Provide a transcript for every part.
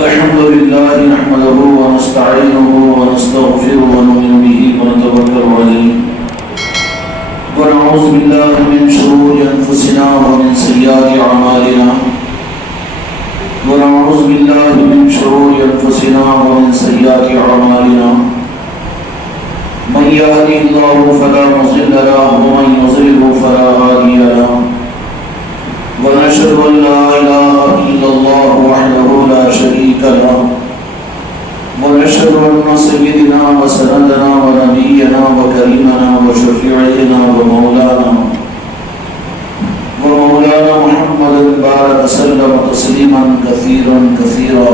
الحمد لله نحمده ونستعينه ونستغفره ونؤمن به ونتوكل عليه ونعوذ بالله من شرور أنفسنا ومن سيئات أعمالنا ونعوذ بالله من شرور أنفسنا ومن سيئات أعمالنا من يهده الله فلا مضل له ومن يضلل فلا هادي له ونشهد أن لا إله إلا الله وحده لا شريك له ونشهد أن سيدنا وسندنا ونبينا وكريمنا وشفيعنا ومولانا محمد بارك وسلم تسليما كثيرا كثيرا.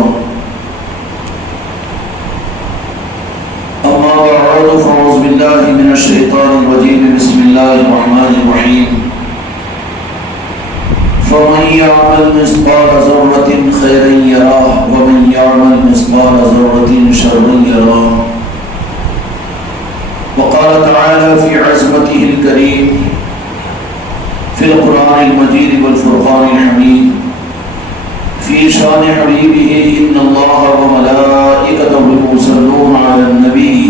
أما بعد فأعوذ بالله من الشيطان الرجيم. بسم الله الرحمن الرحيم. فمن يعمل مثقال ذرة خيرا يره ومن يعمل مثقال ذرة شرا يره. وقال تعالى في عظمته الكريم في القرآن المجيد والفرقان الحميد في شان حبيبه إن الله وملائكته يصلون على النبي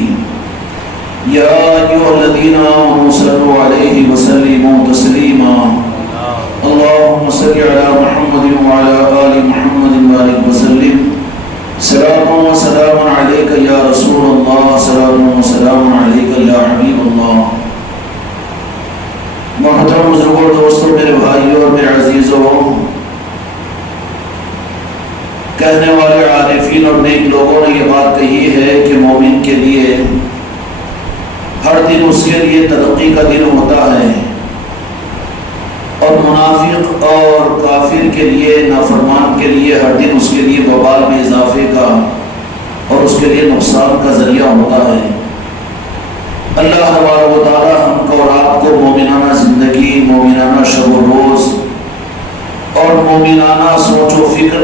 يا أيها الذين آمنوا صلوا عليه وسلموا تسليما. اللهم صل على محمد وعلى آل محمد وبارك وسلم. سلام وسلام عليك يا رسول الله. سلام وسلام عليك يا حبيب الله. محترم بزرگوں، دوستوں، میرے بھائیوں اور میرے عزیزوں، کہنے والے عارفین اور نیک لوگوں نے یہ بات کہی ہے کہ مومن کے لیے ہر دن اس کے لیے ترقی کا دن ہوتا ہے، اور منافق اور کافر کے لیے، نافرمان کے لیے ہر دن اس کے لیے وبال میں اضافے کا اور اس کے لیے نقصان کا ذریعہ ہوتا ہے. اللہ تبارک و تعالی ہم کو اور آپ کو مومنانہ زندگی، مومنانہ شب و روز اور مومنانہ سوچ و فکر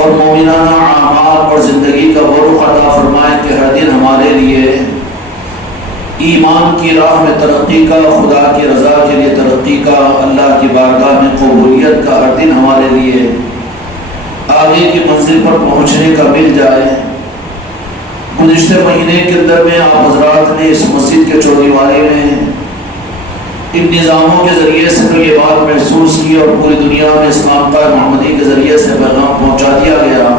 اور مومنانہ اعمال اور زندگی کا وہ رخ عطا فرمائے کہ ہر دن ہمارے لیے ایمان کی راہ میں ترقی کا، خدا کی رضا کے لیے ترقی کا، اللہ کی بارگاہ میں قبولیت کا ہر دن ہمارے لیے آگے کی منزل پر پہنچنے کا مل جائے. گزشتہ مہینے کے اندر میں آپ حضرات نے اس مسجد کے چوری والے میں ان نظاموں کے ذریعے سے تو یہ بات محسوس کی اور پوری دنیا میں اسلام کا محمدی کے ذریعے سے پیغام پہنچا دیا گیا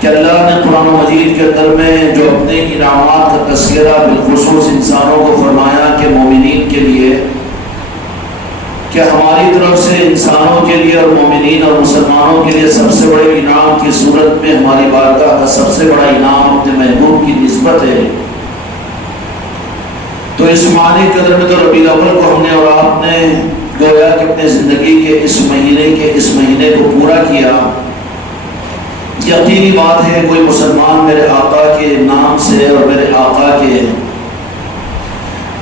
کہ اللہ نے قرآن مجید کے اندر میں جو اپنے انعامات کا تذکرہ بالخصوص انسانوں کو فرمایا کہ مومنین کے لیے، کہ ہماری طرف سے انسانوں کے لیے اور مومنین اور مسلمانوں کے لیے سب سے بڑے انعام کی صورت میں ہماری بارگاہ کا سب سے بڑا انعام اپنے محبوب کی نسبت ہے. تو اس معنی کے اندر میں تو ربیع الاول کو ہم نے اور آپ نے گویا کہ اپنے زندگی کے اس مہینے کو پورا کیا. یقینی بات ہے کوئی مسلمان میرے آقا کے نام سے اور میرے آقا کے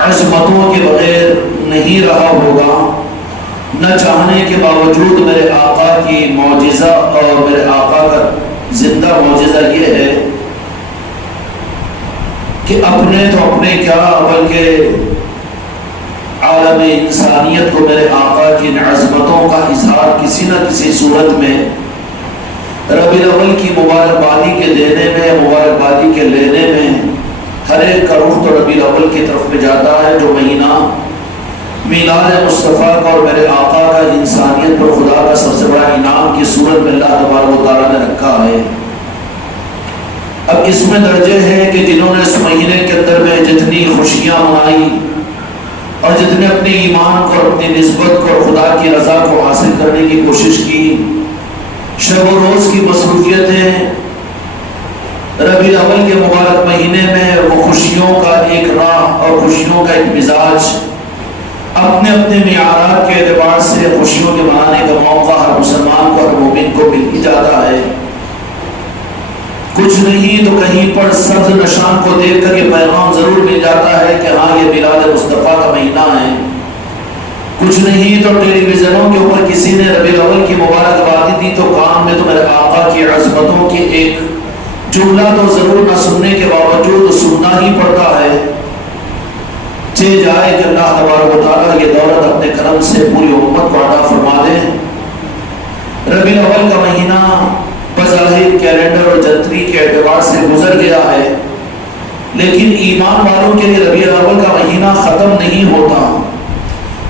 عظمتوں کے بغیر نہیں رہا ہوگا. نہ چاہنے کے باوجود میرے آقا کی معجزہ اور میرے آقا کا زندہ معجزہ یہ ہے کہ اپنے کیا بلکہ عالم انسانیت کو میرے آقا کی عظمتوں کا اظہار کسی نہ کسی صورت میں ربیع الاول کی مبارکبادی کے دینے میں، مبارکبادی کے لینے میں ہر ایک کا رخ تو ربیع الاول کی طرف میں جاتا ہے، جو مہینہ میلاد مصطفیٰ کا اور میرے آقا کا انسانیت پر خدا کا سب سے بڑا انعام کی صورت میں اللہ تبارک و تعالیٰ نے رکھا ہے. اب اس میں درجے ہیں کہ جنہوں نے اس مہینے کے اندر میں جتنی خوشیاں منائی اور جتنے اپنے ایمان کو اور اپنی نسبت کو اور خدا کی رضا کو حاصل کرنے کی کوشش کی، شب و روز کی مصروفیتیں ربیع الاول کے مبارک مہینے میں وہ خوشیوں کا ایک راہ اور خوشیوں کا ایک مزاج اپنے اپنے معیارات کے اعتبار سے خوشیوں کے منانے کا موقع ہر مسلمان کو، ہر مومن کو مل ہی جاتا ہے. کچھ نہیں تو کہیں پر سبز نشان کو دیکھ کر یہ پیغام ضرور مل جاتا ہے کہ ہاں یہ میلاد مصطفیٰ کا مہینہ ہے. کچھ نہیں تو ٹیلی ویژنوں کے اوپر کسی نے ربیع الاول کی مبارکبادی دی تو کان میں تو میرے آقا کی عظمتوں کی ایک جملہ تو ضرور نہ سننے کے باوجود سننا ہی پڑتا ہے. جائے کہ اللہ تبارک و تعالیٰ یہ دولت اپنے کرم سے پوری امت کو عطا فرما دے. ربیع الاول کا مہینہ اور جنتری کے اعتبار سے گزر گیا ہے، لیکن ایمان والوں کے لیے ربیع الاول کا مہینہ ختم نہیں ہوتا۔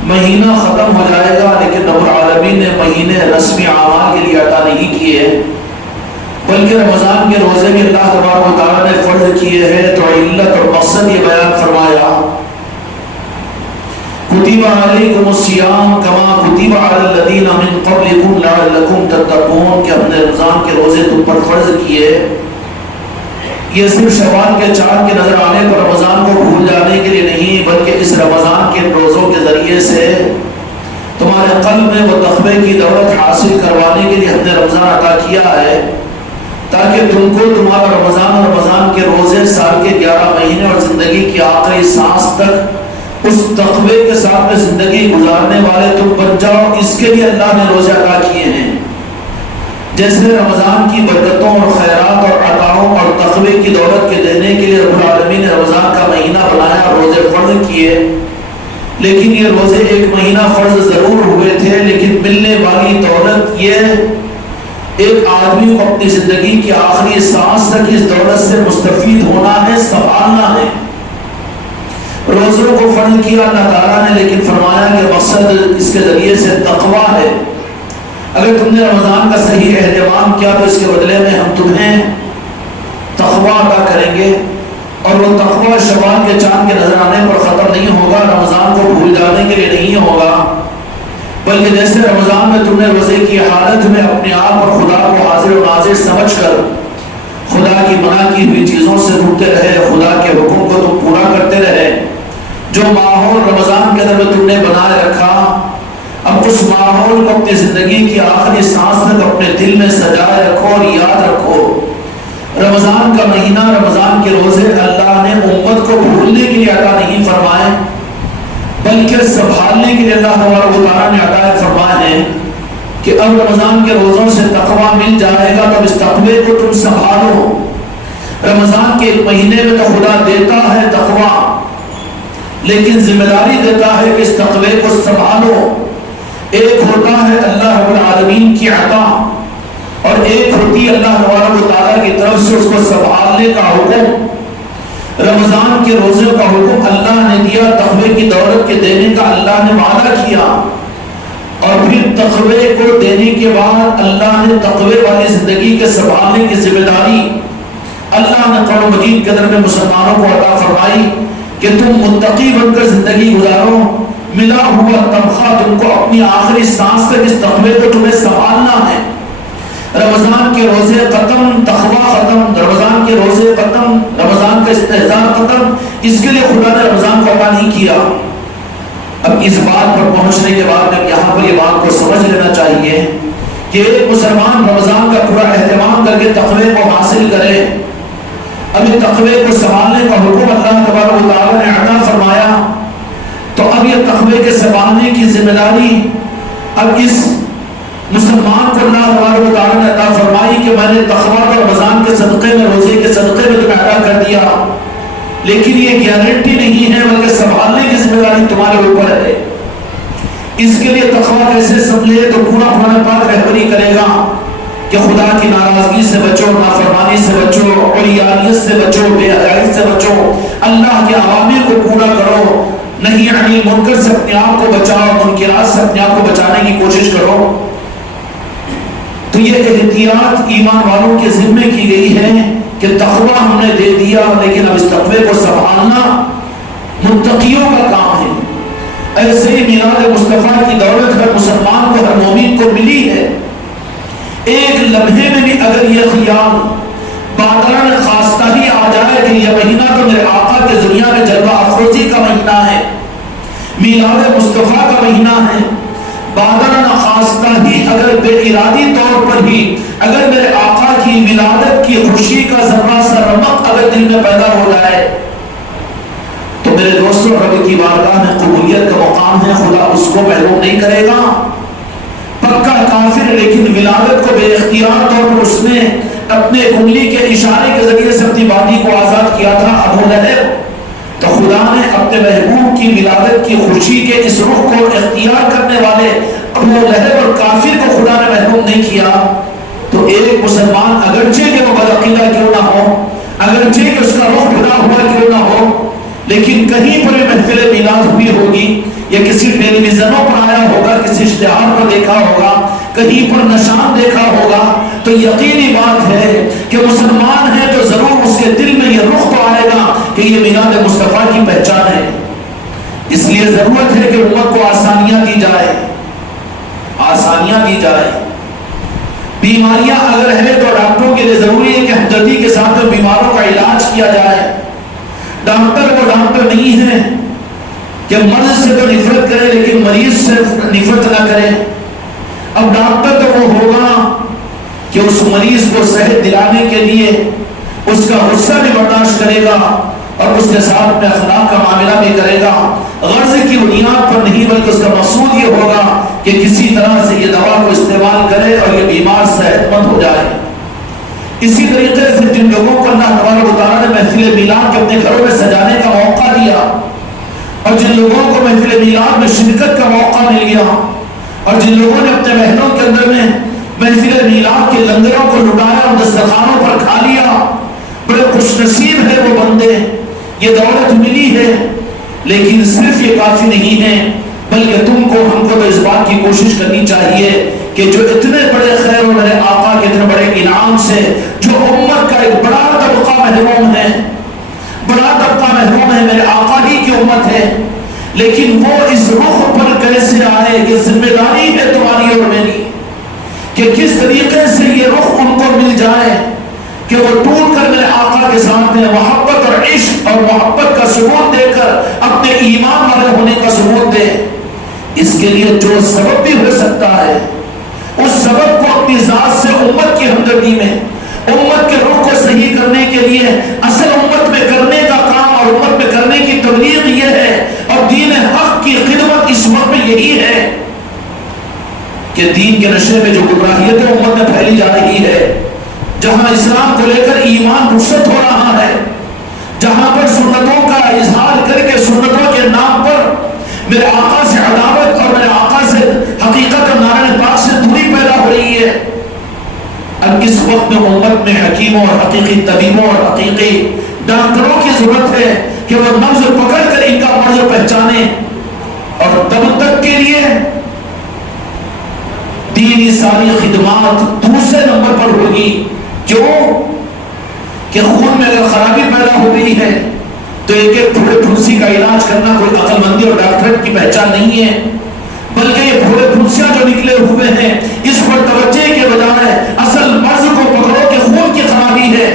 مہینہ ختم ہو جائے گا لیکن رب العالمین نے مہینے رسمی اعمال کے لیے عطا نہیں کیے، بلکہ رمضان کے روزے بھی اللہ تبارک و تعالیٰ نے فرض کیے ہیں۔ تو علت اور مقصد یہ بیان فرمایا، کتب علیکم الصیام کما کتب علی الذین من قبلکم لعلکم تتقون، کہ ہم نے رمضان کے روزے تم پر فرض کیے۔ یہ صرف شوال کے چاند کے نظر آنے پر رمضان کو بھول جانے کے لیے نہیں، بلکہ اس رمضان کے روزوں کے ذریعے سے تمہارے قلب میں وہ تقوی کی دولت حاصل کروانے کے لیے ہم نے رمضان عطا کیا ہے، تاکہ تم کو تمہارا رمضان کے روزے سال کے 11 مہینے اور زندگی کی آخری سانس تک اس تقوی کے ساتھ میں زندگی گزارنے والے تم بن جاؤ۔ اس کے لیے اللہ نے روزے عطا کیے ہیں۔ جیسے رمضان کی برکتوں اور خیرات اور عطاؤں اور تقوی کی دولت کے دینے کے لیے رب العالمین نے رمضان کا مہینہ بنایا اور روزے فرض کیے، لیکن یہ روزے ایک مہینہ فرض ضرور ہوئے تھے، لیکن ملنے والی دولت یہ ایک آدمی کو اپنی زندگی کی آخری سانس تک اس دولت سے مستفید ہونا ہے، سنبھالنا ہے۔ روزوں کو فرض کیا اللہ تعالیٰ نے، لیکن فرمایا کہ مقصد اس کے ذریعے سے تقویٰ ہے۔ اگر تم نے رمضان کا صحیح اہتمام کیا تو اس کے بدلے میں ہم تمہیں تقویٰ عطا کریں گے، اور وہ تقویٰ شوال کے چاند کے نظر آنے پر ختم نہیں ہوگا، رمضان کو بھول جانے کے لیے نہیں ہوگا، بلکہ جیسے رمضان میں تم نے روزے کی حالت میں اپنے آپ اور خدا کو حاضر و ناظر سمجھ کر خدا کی منع کی ہوئی چیزوں سے روکتے رہے، خدا کے حکم کو تم پورا کرتے رہے، جو ماحول رمضان کے اندر میں تم نے بنائے رکھا، اب اس ماحول کو اپنی زندگی کی آخری سانس تک اپنے دل میں سجائے رکھو اور یاد رکھو۔ رمضان کا مہینہ، رمضان کے روزے اللہ نے امت کو بھولنے کے لیے عطا نہیں فرمائے، بلکہ سنبھالنے کے لیے اللہ تبارک و تعالیٰ نے عطا فرمائے ہیں کہ اب رمضان کے روزوں سے تقویٰ مل جائے گا، تب اس تقوی کو تم سنبھالو۔ رمضان کے ایک مہینے میں تو خدا دیتا ہے تقویٰ، لیکن ذمہ داری دیتا ہے کہ اس تقوی کو سنبھالو۔ ایک ہوتا ہے اللہ رب العالمین کی عطا، اور ایک ہوتی ہے اللہ تبارک و تعالیٰ کی طرف سے اس کو سنبھالنے کا حکم۔ رمضان کے روزے کا حکم اللہ نے دیا، تقوی کی دولت کے دینے کا اللہ نے وعدہ کیا، اور پھر تقوی کو دینے کے بعد اللہ نے تقوی والی زندگی کے سنبھالنے کی ذمہ داری اللہ نے قرآن مجید کے اندر میں مسلمانوں کو عطا فرمائی کہ تم متقی بن کر زندگی گزارو، ملا ہوا تنخواہ تم کو اپنی آخری سانس تک اس تقوی کو تمہیں سنبھالنا ہے۔ رمضان کے روزے ختم، تقویٰ ختم، رمضان کے روزے ختم، رمضان کا استحضار ختم، اس کے لیے خدا نے رمضان کو عطا نہیں کیا۔ اب اس بات پر پہنچنے کے بعد میں یہاں پر یہ بات کو سمجھ لینا چاہیے کہ ایک مسلمان رمضان کا پورا اہتمام کر کے تقوی کو حاصل کرے۔ اب یہ تقوی کو سنبھالنے کا حکم اللہ تبارک و تعالیٰ نے عطا فرمایا، تو اب یہ تقوی کے سنبھالنے کی ذمہ داری اب اس مسلمان کو اللہ تبارک و تعالیٰ نے عطا فرمائی کہ میں نے تقویٰ کو رمضان کے صدقے میں، روزے کے صدقے میں تمہیں عطا کر دیا، لیکن یہ گارنٹی نہیں ہے بلکہ سنبھالنے کی ذمہ داری تمہارے اوپر ہے۔ اس کے لیے تقویٰ کیسے سمجھے تو پورا قرآن پاک رہبری کرے گا کہ خدا کی ناراضگی سے بچو، نافرمانی سے بچو، عریانیت سے بچو، بے حیائی سے بچو، اللہ کے اوامر کو پورا کرو، نہیں عن المنکر سے اپنے آپ کو بچاؤ، منکرات سے اپنے آپ کو بچانے کی کوشش کرو۔ تو یہ احتیاط ایمان والوں کے ذمے کی گئی ہے کہ تقویٰ ہم نے دے دیا، لیکن اب اس تقوی کو سنبھالنا متقیوں کا کام ہے۔ ایسے ہی میلاد مصطفیٰ کی دولت ہر مسلمان کو، ہر مومن کو ملی ہے۔ ایک لمحے میں بھی اگر یہ خیال بادلان خواستہ ہی آ جائے کہ یہ مہینہ تو میرے آقا کے دنیا میں جلوہ افروزی کا مہینہ ہے، میلاد مصطفیٰ کا مہینہ ہے، بادلان خواستہ ہی اگر بے ارادی طور پر ہی اگر میرے آقا کی ولادت کی خوشی کا ذرہ سا رمق اگر دل میں پیدا ہو جائے تو میرے دوستوں رب کی بارگاہ میں قبولیت کا مقام ہے، خدا اس کو محروم نہیں کرے گا۔ پکا کافر لیکن ولادت کو بے اختیار طور پر اس نے اپنے انگلی کے اشارے کے ذریعے سے اپنی بادی کو آزاد کیا تھا، ابو لہب، تو خدا نے اپنے محبوب کی ولادت کی خوشی کے اس رخ کو اختیار کرنے والے ابو لہب اور کافر کو خدا نے محروم نہیں کیا۔ تو ایک مسلمان اگرچہ کہ وہ بدعقیدہ کیوں نہ ہو، اگرچہ کہ اس کا رخ بھرا ہوا کیوں نہ ہو، لیکن کہیں پر محفل میلاد ہوئی ہوگی یا کسی ٹیلی ویژنوں پر آیا ہوگا، کسی اشتہار پر دیکھا ہوگا، کہیں پر نشان دیکھا ہوگا، تو یقینی بات ہے کہ مسلمان ہے تو ضرور اس کے دل میں یہ رخ تو آئے گا کہ یہ میلاد مصطفیٰ کی پہچان ہے۔ اس لیے ضرورت ہے کہ امت کو آسانیاں دی جائے، آسانیاں دی جائے۔ بیماریاں اگر ہے تو ڈاکٹروں کے لیے ضروری ہے کہ ہمدردی کے ساتھ بیماروں کا علاج کیا جائے۔ ڈاکٹر وہ ڈاکٹر نہیں ہے کہ مرض سے تو نفرت کرے لیکن مریض سے نفرت نہ کرے۔ اب ڈاکٹر تو وہ ہوگا کہ اس مریض کو صحت دلانے کے لیے اس کا غصہ بھی برداشت کرے گا اور اس کے ساتھ میں اخلاق کا معاملہ بھی کرے گا، غرض کی بنیاد پر نہیں بلکہ اس کا مقصود یہ ہوگا کہ کسی طرح سے یہ دوا کو استعمال کرے اور یہ بیمار صحت مند ہو جائے۔ اسی طریقے سے جن لوگوں کو اللہ تبارک و تعالیٰ نے محفل میلاد کے اپنے گھروں میں سجانے کا موقع دیا اور جن لوگوں کو محفل میلاد میں شرکت کا موقع مل گیا اور جن لوگوں نے اپنے محلوں کے اندر میں محفل میلاد کے لنگروں کو لٹایا اور دسترخوانوں پر کھا لیا، بڑے خوش نصیب ہے وہ بندے، یہ دولت ملی ہے۔ لیکن صرف یہ کافی نہیں ہے، بلکہ تم کو ہم کو تو اس بات کی کوشش کرنی چاہیے کہ جو اتنے بڑے خیر اور میرے آقا کے اتنے بڑے انعام سے جو امت کا ایک بڑا طبقہ محروم ہے، بڑا طبقہ محروم ہے، میرے آقا ہی کی امت ہے، لیکن وہ اس رخ پر کیسے آئے، یہ ذمہ داری ہے تمہاری اور میری کہ کس طریقے سے یہ رخ ان کو مل جائے کہ وہ ٹوٹ کر میرے آقا کے سامنے محبت اور عشق اور محبت کا ثبوت دے کر اپنے ایمان والے ہونے کا ثبوت دے۔ اس کے لیے جو سبب بھی ہو سکتا ہے اس سبب کو اپنی ذات سے امت کی ہمدردی میں، امت کے رخ کو صحیح کرنے کے لیے اصل امت میں کرنے کا کام اور امت میں کرنے کی تبلیغ یہ ہے اور دین حق کی خدمت اس وقت میں یہی ہے کہ دین کے نشے میں جو گمراہیت امت میں پھیلی جا رہی ہے، جہاں اسلام کو لے کر ایمان رخصت ہو رہا ہے، جہاں پر سنتوں کا اظہار کر کے سنتوں کے نام پر میرے آقا سے عداوت اور میرے آقا سے حقیقت اور نارائن پاک سے دوری پیدا ہو رہی ہے، اب اس وقت میں امت میں حکیموں اور حقیقی طبیبوں اور حقیقی ڈاکٹروں کی ضرورت ہے کہ وہ نبض پکڑ کر ان کا مرض پہچانے، اور تب تک کے لیے دینی ساری خدمات دوسرے نمبر پر ہوگی۔ کیوں کہ خون میں اگر خرابی پیدا ہو گئی ہے تو ایک ایک پھوڑے پھنسی کا علاج کرنا کوئی عقل مندی اور ڈاکٹریٹ کی پہچان نہیں ہے، بلکہ یہ پھوڑے پھنسیاں جو نکلے ہوئے ہیں اس پر توجہ کے بجائے اصل مرض کو پکڑو کہ خون کی خرابی ہے۔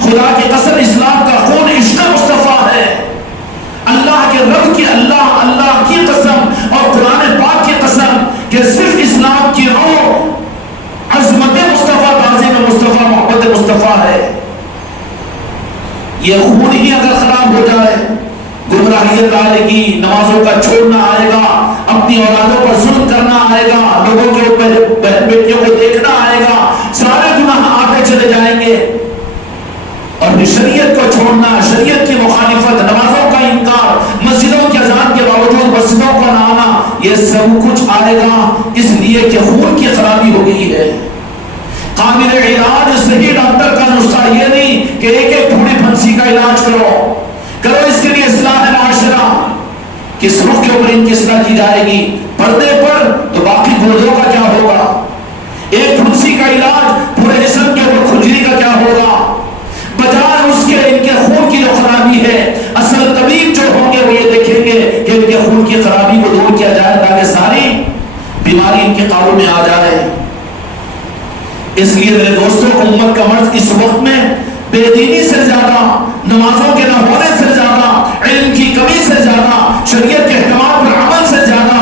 خدا کی قسم اسلام کا خون عشق مصطفیٰ ہے، اللہ کے رب کی اللہ کی قسم اور قرآن پاک کی قسم کہ صرف اسلام کی روح عظمت مصطفیٰ، تعظیم مصطفیٰ، محبت مصطفیٰ ہے۔ یہ خون ہی اگر خراب ہو جائے، گمراہیت آئے گی، نمازوں کا چھوڑنا آئے گا، اپنی اولادوں پر ظلم کرنا آئے گا، لوگوں کے اوپر بہن بیٹیوں کو دیکھنا آئے گا، سارے گناہ آتے چلے جائیں گے، اور شریعت کو چھوڑنا، شریعت کی مخالفت، نمازوں کا انکار، مسجدوں کے اذان کے باوجود مسجدوں کو نہ آنا، یہ سب کچھ آئے گا اس لیے کہ خون کی خرابی ہو گئی ہے۔ قابل علاج صحیح ڈاکٹر کا نسخہ یہ نہیں کہ ایک ایک تھوڑی پھنسی کا علاج کرو اس کے لیے اصلاح معاشرہ، کس رخ کے اوپر ان کی اصلاح کی جائے گی، پردے پر تو باقی گردوں کا کیا ہوگا، ایک پھنسی کا علاج پورے جسم کے اوپر کھجلی کا کیا ہوگا، بجائے اس کے ان کے خون کی جو خرابی ہے اصل طبیب جو ہوں گے وہ یہ دیکھیں گے کہ ان کے خون کی خرابی کو دور کیا جائے تاکہ ساری بیماری ان کے قابو میں آ جائے۔ اس لیے میرے دوستوں، امت کا مرض اس وقت میں بے دینی سے زیادہ، نمازوں کے نہ ہونے سے زیادہ، علم کی کمی سے زیادہ، شریعت کے احکامات پر عمل سے زیادہ،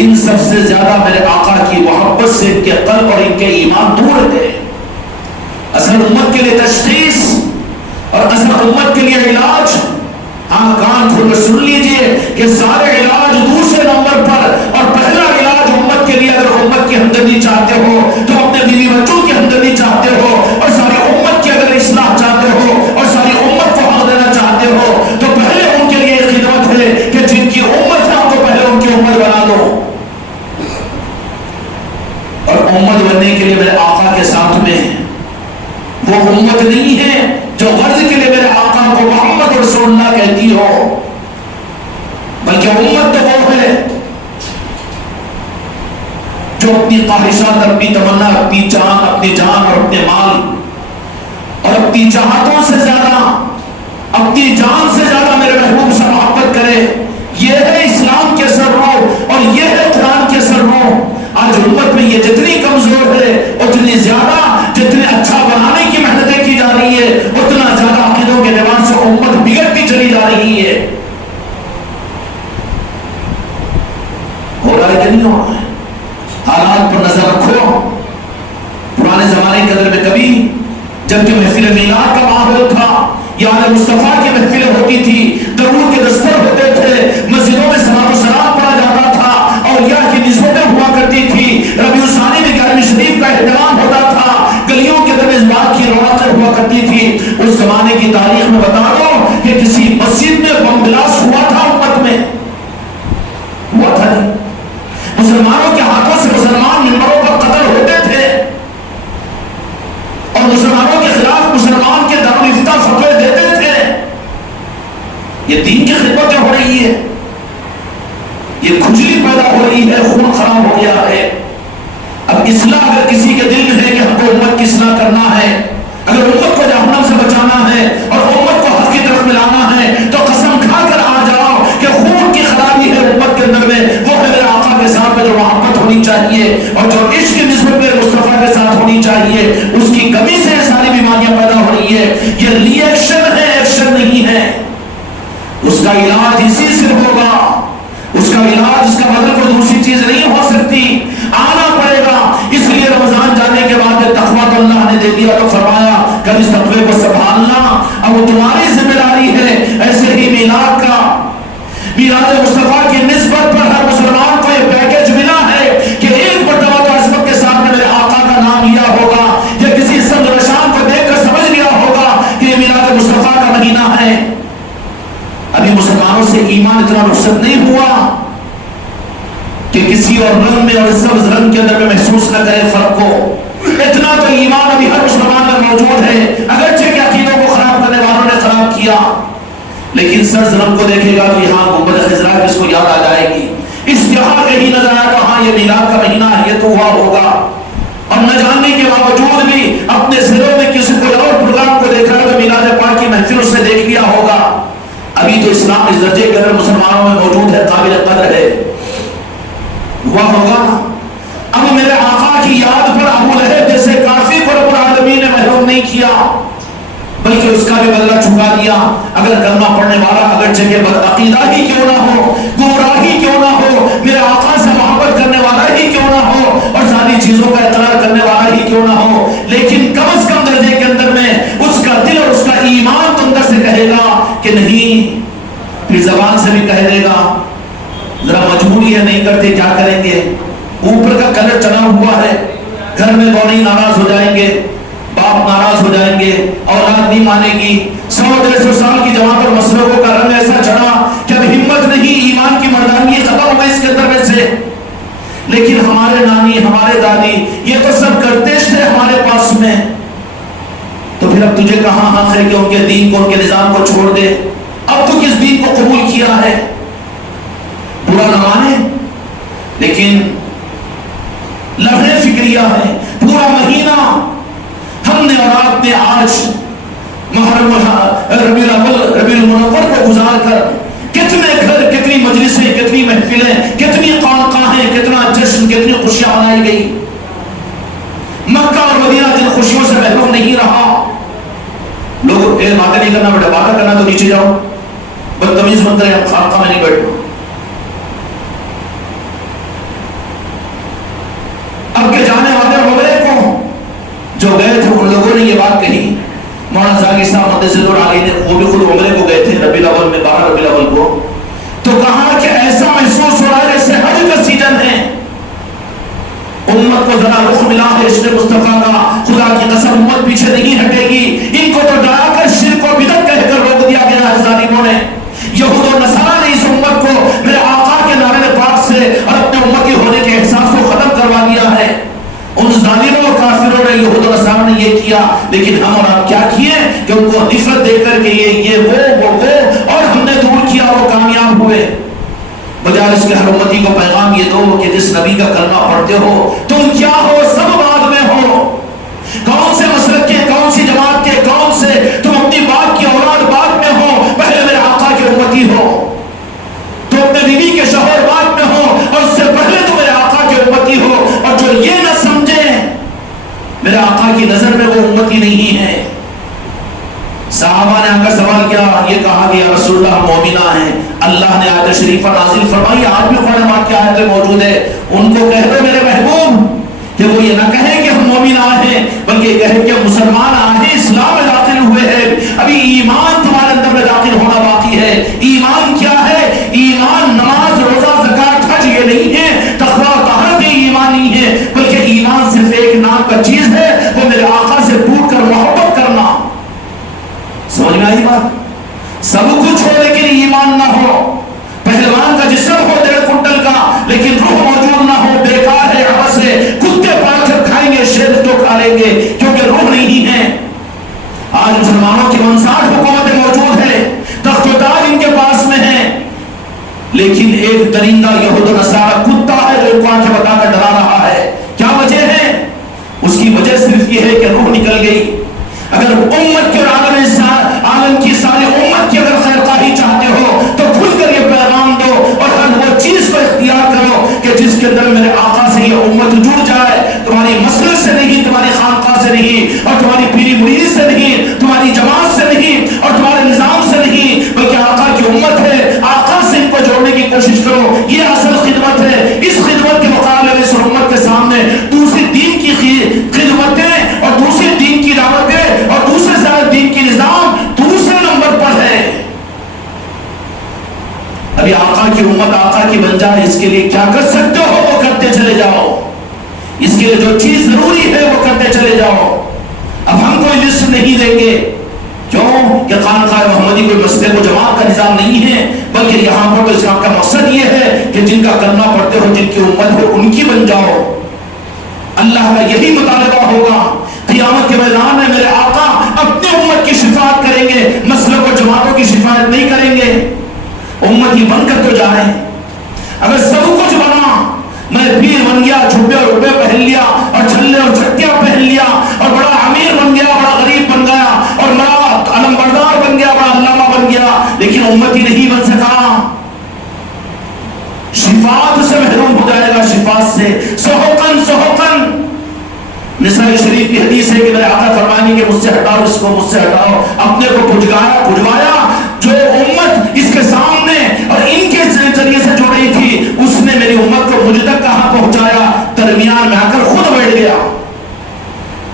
ان سب سے زیادہ میرے آقا کی محبت سے ان کے قلب اور ان کے ایمان دور ہے۔ اصل امت کے لیے تشخیص اور اصل امت کے لیے علاج، ہاں کان کھول کر سن لیجئے کہ سارے علاج دوسرے نمبر پر، اور پہلا علاج امت کے لیے اگر امت کی ہمدردی چاہتے ہو تو اپنے بیوی بچوں کی ہمدردی چاہتے ہو اور ساری امت کی اگر اصلاح چاہتے ہو اور ساری امت کو حق دینا چاہتے ہو تو پہلے ان کے لیے خدمت ہے کہ جن کی امت ہے ان کو پہلے ان کی امت بنا دو، اور امت بننے کے لیے میرے آقا کے ساتھ میں وہ امت نہیں ہے جو غرض کے لیے میرے آقا کو محمد رسول اللہ کہتی ہو، بلکہ امت تو وہ ہے جو اپنی خواہشات، اپنی تمنا، اپنی جان اور اپنے مال اور اپنی چاہتوں سے زیادہ، اپنی جان سے زیادہ میرے محبوب سے محبت کرے۔ یہ ہے اسلام کے اثر رو اور یہ ہے قرآن کے اثر رو۔ آج امت میں یہ جتنی کمزور ہے، اتنی زیادہ جتنے اچھا بنانے کی محنتیں کی جا رہی ہے، اتنا زیادہ عقیدوں کے لحاظ سے امت بگڑتی چلی جا رہی ہے۔ ہو رہا ہے کہ نہیں ہو رہا ہے؟ حالات پر نظر رکھو۔ پرانے زمانے کے اندر میں کبھی جب کہ محفل میلاد کا ماحول تھا، یاد مصطفیٰ کی محفلیں ہوتی تھی، درود کے دستر ہوتے تھے، مسجدوں میں صلاۃ و سلام پڑھا جاتا تھا، اولیاء کی نسبتیں ہوا کرتی تھی، ربیع الثانی میں 11ویں شریف کا اہتمام ہوتا تھا، گلیوں کے اندر اس بات کی رونقیں ہوا کرتی تھی۔ اس زمانے کی تاریخ میں بتا دو کہ کسی مسجد میں بم بلاسٹ ہوا تھا امت میں؟ ہوا تھا نہیں۔ مسلمانوں کے ہاتھوں سے مسلمان ممبروں پر قتل ہوتے تھے اور مسلمانوں کے خلاف مسلمان کے دارالافتاء فتوے دیتے تھے۔ یہ دین کی خدمتیں ہو رہی ہے، یہ کھجلی پیدا ہو رہی ہے، خون خراب ہو گیا ہے۔ اب اصلاح اگر کسی کے دل میں ہے کہ ہم کو امت کی اصلاح کرنا ہے، اگر امت کو جہنم سے بچانا ہے اور امت کو حق کی طرف ملانا ہے، تو قسم کھا کر آ جاؤ کہ خون کی خرابی ہے امت کے اندر میں، وہ ہے میرے آقا کے ساتھ میں جو محبت ہونی چاہیے اور جو عشق کی نسبت میرے مصطفیٰ کے ساتھ ہونی چاہیے، اس کی کمی سے ساری بیماریاں پیدا ہو رہی ہے۔ یہ ری ایکشن ہے، ایکشن نہیں ہے۔ اس کا علاج اسی سے ہوگا، اس کا علاج، اس کا بدل کوئی دوسری چیز نہیں ہو سکتی، آنا پڑے گا۔ اس لیے رمضان جانے کے بعد تقویٰ تو اللہ نے دے دیا تو فرمایا کہ اس تقوی کو سنبھالنا اب وہ تمہاری ذمہ داری ہے۔ ایسے ہی میلاد کا، میلاد مصطفیٰ کی نسبت پر ہر مسلمان کو یہ پیکیج ملا ہے کہ ایک مرتبہ تو عظمت کے ساتھ میرے آقا کا نام لیا ہوگا یا کسی سند نشان کو دیکھ کر سمجھ لیا ہوگا کہ یہ میلاد مصطفیٰ کا مہینہ ہے۔ ابھی مسلمانوں سے ایمان اتنا رخصت نہیں ہوا کہ کسی اور رنگ میں اور سبز رنگ کے اندر میں محسوس نہ کرے فرق کو۔ اتنا تو ایمان ابھی ہر مسلمان میں موجود ہے، اگرچہ کہ عقیدوں کو خراب کرنے والوں نے خراب کیا، لیکن سبز رنگ کو دیکھے گا تو یہاں گنبد خضرا کی اس کو یاد آ جائے گی، اشتہار کہیں نظر آئے گا، ہاں یہ میلاد کا مہینہ ہے، یہ تو ہوا ہوگا۔ اور نہ جاننے کے باوجود بھی اپنے سروں میں کسی کوئی اور پروگرام کو دیکھ رہا ہے تو میلاد پاک کی محفل اس نے دیکھ لیا ہوگا۔ ابھی تو اسلام اس درجے کے اندر مسلمانوں میں موجود ہے، قابل قدر ہے، ہوا ہوگا۔ اب میرے آقا کی یاد پر ابو لہب جیسے کافی کو رب العالمین نے محروم نہیں کیا، بلکہ اس کا بھی بدلہ چکا دیا۔ اگر کلمہ پڑھنے والا اگرچہ کہ بدعقیدہ ہی کیوں نہ ہو، گمراہی کیوں نہ ہو، میرے آقا سے محبت کرنے والا ہی کیوں نہ ہو اور ساری چیزوں کا اقرار کرنے والا ہی کیوں نہ ہو، لیکن کم از کم درجے کے اندر میں اس کا دل اور اس کا ایمان تو اندر سے کہے گا کہ نہیں، پھر زبان سے بھی کہہ دے گا ذرا مجبوری ہے، نہیں کرتے کیا کریں گے، اوپر کا کلر چڑھا ہوا ہے، گھر میں گوڑی ناراض ہو جائیں گے، باپ ناراض ہو جائیں گے، اولاد نہیں مانے گی، 100-150 سال کی جوان پر مسلکوں کا رنگ ایسا چڑھا کہ اب ہمت نہیں، ایمان کی مردانگی ختم ہو گئی اس کے اندر میں سے۔ لیکن ہمارے نانی، ہمارے دادی یہ تو سب کرتے تھے ہمارے پاس میں، تو پھر اب تجھے کہاں حق ہے کہ ان کے دین کو، ان کے نظام کو چھوڑ دے؟ اب تو کس دین کو قبول کیا ہے؟ برا نہ مانے، لیکن لمحے فکریہ ہے۔ پورا مہینہ ہم نے اور آپ نے آج محرم ربیع الاول، ربیع المنور کو گزار کر کتنے گھر، کتنی مجلسیں، کتنی محفلیں، کتنی خانقاہیں، کتنا جشن، کتنی خوشیاں منائی گئی۔ مکہ اور مدینہ جن خوشیوں سے محروم نہیں رہا۔ لوگ باتیں نہیں کرنا بیٹا، باتیں کرنا تو نیچے جاؤ، بدتمیز بنتے ہیں، خانقاہ میں نہیں بیٹھو۔ اب کے جانے والے ہوئے کو جو گئے تھے ان لوگوں نے یہ بات کہی، مولانا ذاکر صاحب مدثر العالی نے، وہ بھی خود عمرے کو گئے تھے ربیع الاول میں، 12 ربیع الاول کو، تو کہا کہ ایسا محسوس ہو رہا ہے جیسے حج کا سیزن ہے، امت کو ذرا رخ ملا ہے عشق مصطفیٰ کا، خدا کی قسم امت پیچھے نہیں ہٹے گی۔ ان کو تو ڈرا کر شرک و بدعت کہہ کر روک دیا گیا ہے ظالموں نے۔ یہود و نصارہ نے اس امت کو میرے آقا کے نعرے پاک سے اور اپنے امتی ہونے کے احساس کو ختم کروا دیا ہے۔ ان ظالموں اور کافروں نے، یہود و نصارہ نے نے یہ کیا، لیکن ہم اور آپ کیا کیے کہ ان کو نفرت دے کر کے یہ وہ اور ہم نے دور کیا، وہ کامیاب ہوئے۔ بجائے اس کے ہر امتی کو پیغام یہ دو کہ جس نبی کا کلمہ پڑھتے ہو تم کیا ہو، سب بعد میں ہو، کون سے مسلک کے، کون سی جماعت کے، کون سے تم اپنی باپ کی اولاد بعد میں ہو، پہلے میرے آقا کے امتی ہو، تو اپنے بیوی کے شوہر بعد میں ہو اور اس سے پہلے تو میرے آقا کے امتی ہو۔ اور جو یہ نہ سمجھے میرے آقا کی نظر میں وہ امتی نہیں ہے۔ صحابہ نے آ کر سوال کیا، یہ کہا کہ یا رسول اللہ مومنہ ہیں، اللہ نے آیت شریفہ نازل فرمائی، آج بھی قرآن پاک کی آیت موجود ہے، ان کو کہہ دو میرے محبوب کہ وہ یہ نہ کہیں کہ ہم مومن آئے ہیں، بلکہ کہیں کہ مسلمان آئے ہیں، اسلام میں داخل ہوئے ہیں، ابھی ایمان تمہارے اندر میں داخل ہونا باقی ہے۔ ایمان کیا ہے؟ ایمان نماز، روزہ، زکات، حج یہ نہیں ہے، تقویٰ اور طہارت یہ ایمان نہیں ہے، بلکہ ایمان صرف ایک نام کا چیز ہے، وہ میرے آقا سے ٹوٹ کر محبت کرنا۔ سمجھ میں آئی بات؟ سب کچھ ہو لیکن ایمان نہ ہو، پہلوان کا جسم ہو 1.5 کنٹل کا لیکن روح موجود نہ ہو، بیکار ہے، عبث ہے، کتے پاکر کھائیں گے، شیر تو کھا لیں گے کیونکہ روح نہیں ہے۔ آج مسلمانوں کی 59 حکومتیں موجود ہیں، تخت و تاج ان کے پاس میں ہے، لیکن ایک درندہ یہود و نصارہ کتا ہے جو ان کو آنکھیں بتا کر ڈرا رہا ہے۔ کیا وجہ ہے؟ اس کی وجہ صرف یہ ہے کہ روح نکل گئی۔ اگر امت کے عالم کی ساری امت کی اگر خیر خواہی چاہتے ہو تو کھل کر یہ پیغام دو اور ہر وہ چیز کو اختیار کرو کہ جس کے اندر میرے آقا سے یہ امت جڑ جائے، تمہاری مسلک سے نہیں، تمہاری خانقاہ سے نہیں، اور تمہاری پیری مرید سے نہیں، تمہاری جماعت سے نہیں، اور تمہارے نظام سے نہیں، بلکہ آقا کی امت ہے، آقا سے ان کو جوڑنے کی کوشش کرو۔ یہ اصل خدمت ہے۔ اس خدمت کے مقابلے میں اس امت کے سامنے دوسری دین کی خدمتیں اور دوسری دین کی دعوتیں اور دوسرے سارے دین کی نظام دوسرے نمبر پر ہے۔ ابھی آقا کی امت آقا کی بن جائے، اس کے لیے کیا کر سکتے ہو وہ کرتے چلے جاؤ، اس کے لیے جو چیز ضروری ہے وہ کرتے چلے جاؤ۔ اب ہم کوئی لسٹ نہیں دیں گے، کیوں کہ خانقاہ محمدی کوئی مسجد و جماعت کا نظام نہیں ہے، بلکہ یہاں پر تو اسلام کا مقصد یہ ہے کہ جن کا کلمہ پڑھتے ہو، جن کی امت ہے، ان کی بن جاؤ۔ اللہ کا یہی مطالبہ ہوگا۔ قیامت کے میدان میں میرے آقا اپنے امت کی شفاعت کریں گے، مسلک و جماعتوں کی شفاعت نہیں کریں گے۔ امت ہی بن کر تو جائیں۔ اگر سب کچھ بنا، میں پیر بن گیا، چھپے اور روپے پہن لیا اور چھلے اور چھٹیاں پہن لیا اور بڑا امیر بن گیا، بڑا غریب بن گیا اور بڑا علمبردار بن گیا، بڑا علامہ بن گیا، لیکن امت ہی نہیں بن سکا، شفاعت سے محروم ہو جائے گا۔ شفاعت سے سحقن نسائی شریف کی حدیث ہے کہ میرے آقا فرمانے کہ مجھ سے ہٹاؤ اس کو، مجھ سے ہٹاؤ، اپنے کو پھجوایا۔ جو امت اس کے سامنے اور ان کے ذریعے سے جو رہی تھی، اس نے میری امت کو مجھ تک کہاں پہنچایا؟ درمیان میں آ کر خود بیٹھ گیا۔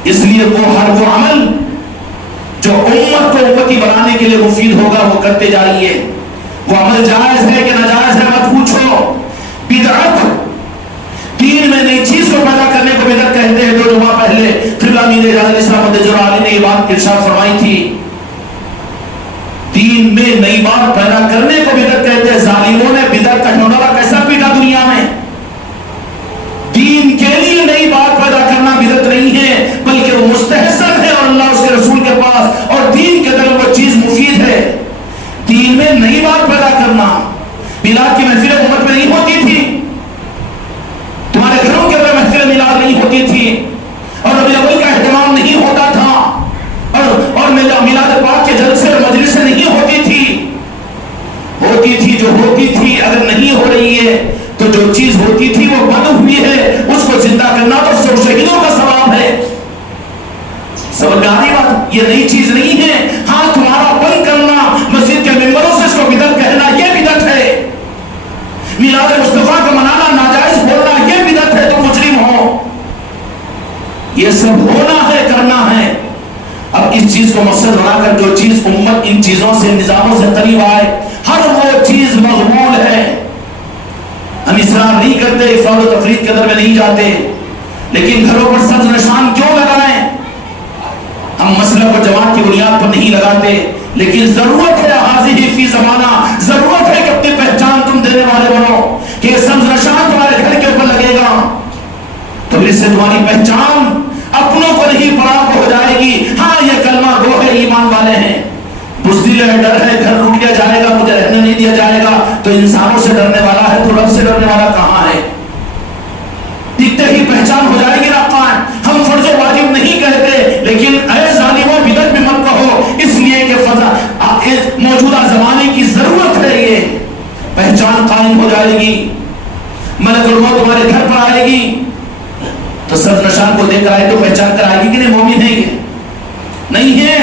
اس لیے وہ عمل جو امت کو امتی بنانے کے لیے مفید ہوگا وہ کرتے جائیے۔ وہ عمل جائز ہے کہ ناجائز ہے مت پوچھو۔ بدعت، دین میں نئی چیز کو پیدا کرنے کو بدعت کہتے ہیں۔ 2 جمعہ پہلے قبلہ میر اجازت اسلام علی نے یہ بات ارشاد فرمائی تھی، دین میں نئی بات پیدا کرنے کو بدعت کہتے ہیں۔ ظالموں نے بدعت کا ڈھونڈا کیسا پیٹا دنیا میں۔ دین کے لیے نئی بات پیدا کرنا بدعت نہیں ہے، بلکہ وہ مستحسن ہے اور اللہ اس کے رسول کے پاس اور دین کے اندر وہ چیز مفید ہے۔ دین میں نئی بات پیدا کرنا، میلاد کی محفلیں امت میں نہیں ہوتی تھی، تمہارے گھروں کے اندر محفل میلاد نہیں ہوتی تھی، اور ربیع الاول کا اہتمام نہیں ہوتا تھا، اور میلاد پاک کے جلسے اور مجلسیں نہیں ہوتی تھی جو ہوتی تھی۔ اگر نہیں ہو رہی ہے تو جو چیز ہوتی تھی وہ بند ہوئی ہے، اس کو زندہ کرنا تو سب شہیدوں کا ثواب ہے۔ سمجھ میں آ رہی بات؟ یہ نئی چیز نہیں ہے۔ ہاں، تمہارا بند کرنا، مسجد کے ممبروں سے اس کو بدعت کہنا، یہ بدعت ہے۔ میلاد مصطفیٰ کو منانا، ناجائز بولنا، یہ بدعت ہے، تم مجرم ہو۔ یہ سب ہونا ہے، کرنا ہے۔ اب اس چیز کو مقصد بنا کر جو چیز امت ان چیزوں سے، نظاموں سے قریب آئے، ہر وہ چیز مقبول ہے۔ ہم اصرار نہیں کرتے، افراد و تفرید کے اندر میں نہیں جاتے، لیکن گھروں پر سبز نشان کیوں لگائیں؟ ہم مسلک و جماعت کی بنیاد پر نہیں لگاتے، لیکن ضرورت ہے حاضر فی زمانہ، ضرورت ہے کہ اپنی پہچان تم دینے والے بنو، کہ یہ سبز نشان تمہارے گھر کے اوپر لگے گا تو اس سے تمہاری پہچان اپنوں کو نہیں پڑا ہو جائے انسانوں سے ڈرنے والا ہے تو رب سے ڈرنے والا کہاں ہے؟ دکھتے ہی پہچان ہو جائے گی نا کہاں؟ ہم فرض و واجب نہیں کہتے، لیکن اے ظالموں بدعت میں مت کہو، اس لیے کہ موجودہ زمانے کی ضرورت ہے، یہ پہچان قائم ہو جائے گی، ملک الموت تمہارے گھر پر آئے گی تو سر نشان کو دیکھ کر آئے تو پہچان کر آئے گی کہ نہیں مومن ہے یہ؟ نہیں ہے،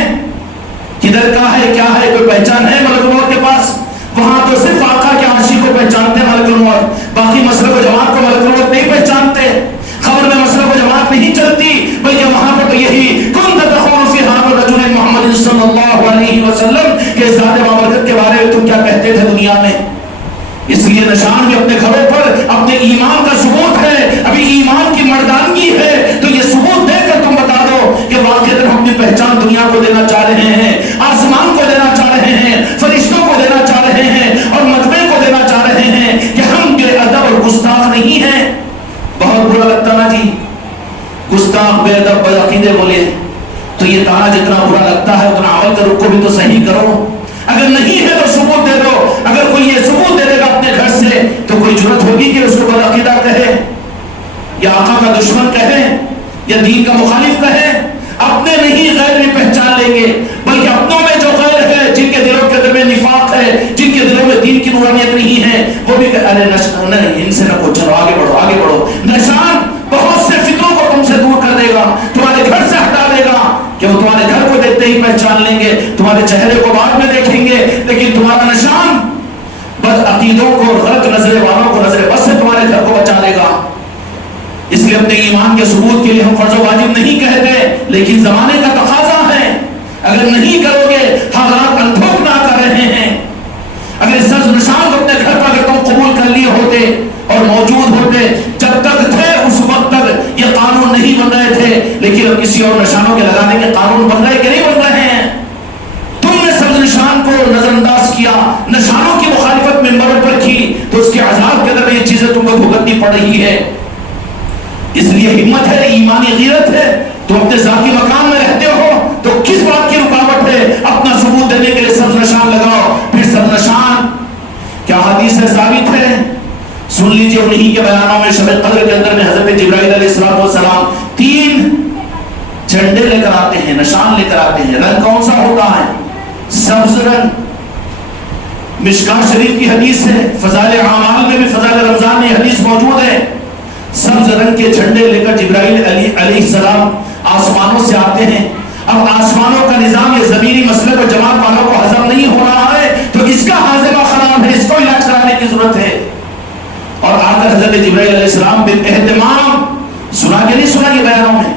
کدھر کا ہے کیا ہے کوئی پہچان ہے ملک الموت کے پاس؟ وہاں تو صرف آقا کے عاشق کو پہچانتے ملک الموت، باقی مسلک و جماعت کو ملک الموت نہیں پہچانتے، خبر میں مسلک و جماعت نہیں چلتی، بلکہ وہاں پر تو یہی کن تدخون فی حال رجل محمد صلی اللہ علیہ وسلم کہ ذات بابرکت کے بارے میں تم کیا کہتے تھے دنیا میں؟ اس لیے نشان بھی اپنے گھروں پر اپنے ایمان کا ثبوت ہے، ابھی ایمان کی مردانگی ہے تو یہ ثبوت دے کر تم بتا دو کہ واقعی ہم اپنی پہچان دنیا کو دینا چاہ رہے ہیں، آسمان کو دینا چاہ رہے ہیں، فرشتوں کو دینا چاہ رہے ہیں اور مطبع کو دینا چاہ رہے ہیں کہ ہم بے ادب اور گستاخ نہیں ہیں۔ بہت برا لگتا نا جی، گستاخ بے ادب بے عقیدے بولے تو یہ تانا جتنا برا لگتا ہے اتنا عمل کرو کو بھی تو صحیح کرو، اگر نہیں ہے تو ثبوت دے دو، اگر کوئی یہ ثبوت دے دے گا اپنے گھر سے تو کوئی جرت ہوگی کہ اس کو بدعقیدہ کہے یا آقا کا دشمن کہے یا دین کا مخالف کہے؟ اپنے نہیں غیر میں پہچان لیں گے، بلکہ اپنوں میں جو غیر ہے، جن کے دلوں کے اندر میں نفاق ہے، جن کے دلوں میں دین کی نورانیت نہیں ہے، وہ بھی ارے نہیں ان سے نہ پوچھو، آگے بڑھو آگے بڑھو۔ نشان بہت سے فکروں کو تم سے دور کر دے گا، تمہارے گھر سے ہٹا دے گا کہ وہ تمہارے گھر کو دیکھتے ہی پہچان لیں گے، تمہارے چہرے کو بعد میں دیکھیں گے، لیکن تمہارا نشان بد عقیدوں کو، غلط نظر والوں کو نظر بس سے تمہارے گھر کو بچا لے گا۔ اس لیے اپنے ایمان کے ثبوت کے لیے ہم فرض و واجب نہیں کہتے، لیکن زمانے کا تقاضا ہے، اگر نہیں کرو گے حالات انتھوک نہ کر رہے ہیں۔ اگر اس نشان کو اپنے گھر پر اگر تم قبول کر لیے ہوتے اور موجود ہوتے، جب تک تھے اس وقت تک یہ قانون نہیں بن رہے تھے، لیکن اب کسی اور نشانوں کے لگانے کے قانون بن رہے کہ نہیں بن رہے ہیں؟ تم نے سب نشان کو نظر انداز کیا، نشانوں کی مخالفت منبروں پر کی تو اس کے عذاب کے اندر یہ چیزیں تم کو بھگتنی پڑ رہی ہے۔ اس لیے ہمت ہے، ایمانی غیرت ہے، تم اپنے ذاتی مقام میں رہتے ہو تو کس بات کی رکاوٹ ہے؟ اپنا ثبوت دینے کے لیے سب نشان لگاؤ۔ پھر سب نشان کیا حدیث سے ثابت ہے؟ سن لیجیے انہی کے بیانوں میں شب قدر کے اندر میں حضرت جبرائیل علیہ السلام 3 جھنڈے لے کر آتے ہیں، نشان لے کر آتے ہیں۔ رنگ کون سا ہوتا ہے؟ سبز رنگ۔ مشکاۃ شریف کی حدیث ہے، فضائل اعمال میں بھی فضائل رمضان میں حدیث موجود ہے۔ سبز رنگ کے جھنڈے لے کر جبرائیل علیہ السلام آسمانوں سے آتے ہیں۔ اب آسمانوں کا نظام یہ زمینی مسئلے پر جماعت والوں کو ہضم نہیں ہو رہا ہے تو اس کا ہاضمہ خراب ہے، اس کو علاج کرانے کی ضرورت ہے۔ اور آ کر حضرت جبرائیل علیہ السلام باہتمام سنا کے نہیں سنا یہ بیانوں میں،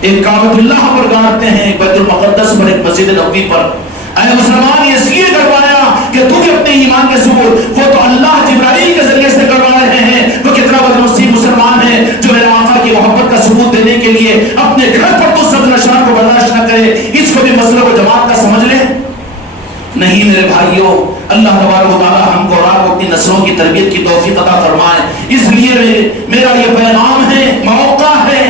ایک کعبۃ اللہ پر گاڑتے ہیں، ایک بیت المقدس پر، ایک مسجد نبوی پر۔ اے مسلمان یہ اس لیے کروایا کہ تو بھی اپنے ایمان کے ثبوت، وہ تو اللہ جبرائیل کے ذریعے سے کروا رہے ہیں، وہ کتنا بدنصیب مسلمان ہے جو میرے آقا کی محبت کا ثبوت دینے کے لیے اپنے گھر پر تو سب نشان کو برداشت نہ کرے، اس کو بھی مسئلہ و جماعت کا سمجھ لے۔ نہیں میرے بھائیوں، اللہ تبارک و تعالی ہم کو اور آپ کو اپنی نسلوں کی تربیت کی توفیق عطا فرمائے۔ اس لیے میرا یہ پیغام ہے، موقع ہے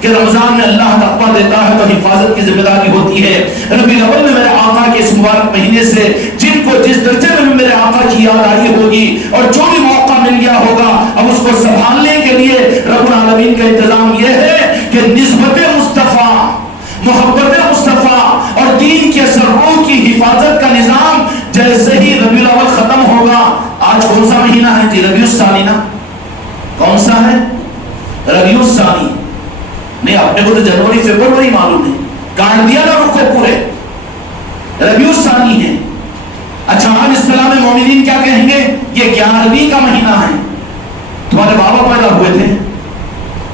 کہ رمضان میں اللہ تقویٰ دیتا ہے تو حفاظت کی ذمہ داری ہوتی ہے۔ ربیع الاول میں میرے آقا کے اس مبارک مہینے سے جن کو جس درجے میں میرے آقا کی یاد آئی ہوگی اور جو بھی موقع مل گیا ہوگا، اب اس کو سنبھالنے کے لیے رب العالمین کا انتظام یہ ہے کہ نسبت مصطفیٰ، محبت مصطفیٰ اور دین کے سروں کی حفاظت کا نظام جیسے ہی ربیع الاول ختم ہوگا۔ آج کون سا مہینہ ہے جی؟ ربیع الثانی نا؟ کون سا ہے؟ ربیع الثانی نہیں، اپنے کو تو جنوری فروری معلوم ہے، کاٹ دیا نا رخ کو پورے۔ ربیع الثانی ہے۔ اچھا عام اصطلاح میں مومنین کیا کہیں گے؟ یہ 11ویں کا مہینہ ہے۔ تمہارے بابا پیدا ہوئے تھے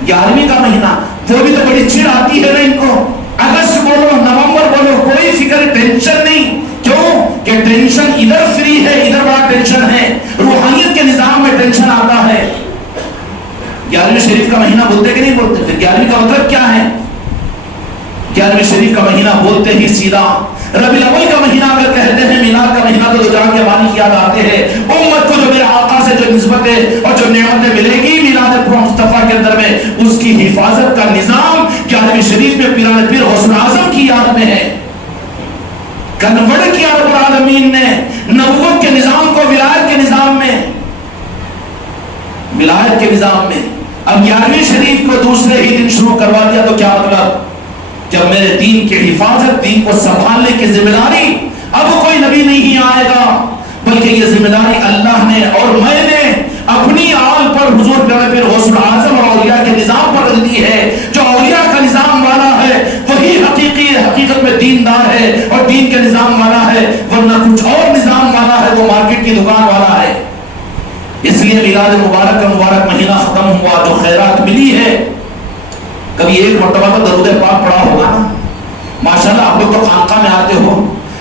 11ویں کا مہینہ، وہ بھی تو بڑی چڑ آتی ہے نا ان کو۔ اگست بولو، نومبر بولو، کوئی فکر ٹینشن نہیں۔ کیوں کہ ٹینشن ادھر فری ہے، ادھر بڑا ٹینشن ہے، روحانیت کے نظام میں ٹینشن آتا ہے۔ 11ویں شریف کا مہینہ بولتے کہ نہیں بولتے؟ پھر 11ویں کا مطلب کیا ہے؟ 11ویں شریف کا مہینہ بولتے ہی سیدھا ربیع الاول کا مہینہ اگر کہتے ہیں، میلاد کا مہینہ، تو جان کے بانی کی یاد آتے ہیں۔ امت کو جو میرے آقا سے جو نسبتیں اور جو نعمتیں ملے گی میلاد مصطفیٰ کے اندر میں، اس کی حفاظت کا نظام 11ویں شریف میں پیران پیر حسن اعظم کی یاد میں ہے۔ کنورٹ کیا رب العالمین نے نبوت کے نظام کو ولایت کے نظام میں، ولایت کے نظام میں۔ اب 11ویں شریف کو دوسرے ہی دن شروع کروا دیا تو کیا مطلب؟ جب میرے دین کی حفاظت، دین کو سنبھالنے کی ذمہ داری اب کوئی نبی نہیں آئے گا، بلکہ یہ ذمہ داری اللہ نے اور میں نے اپنی آل پر حضور پیر غوث اعظم اور اولیاء کے نظام پر رکھ دی ہے۔ جو اولیاء کا نظام والا ہے وہی حقیقت میں دیندار ہے اور دین کے نظام والا ہے، ورنہ کچھ اور نظام والا ہے وہ مارکیٹ کی دکان والا ہے۔ اس لیے میلاد مبارک کا مبارک مہینہ ختم ہوا، جو خیرات ملی ہے، کبھی ایک مرتبہ تو درود پاک پڑھا ہوگا نا؟ ماشاءاللہ آپ لوگ تو خانقاہ میں آتے ہو،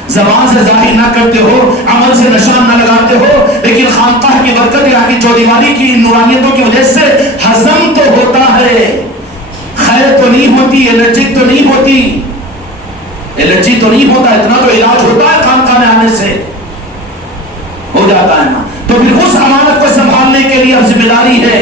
زبان سے ظاہر نہ کرتے ہو، عمل سے نشان نہ لگاتے ہو، لیکن خانقاہ کی برکت یہاں کی چودیواری کی نورانیتوں کی وجہ سے ہضم تو ہوتا ہے، خیر تو نہیں ہوتی، الرجی تو نہیں ہوتی، الرجی تو نہیں ہوتا، اتنا تو علاج ہوتا ہے خانقاہ میں آنے سے ہو جاتا ہے نا۔ تو پھر اس امانت کو سنبھالنے کے لیے اب ذمہ داری ہے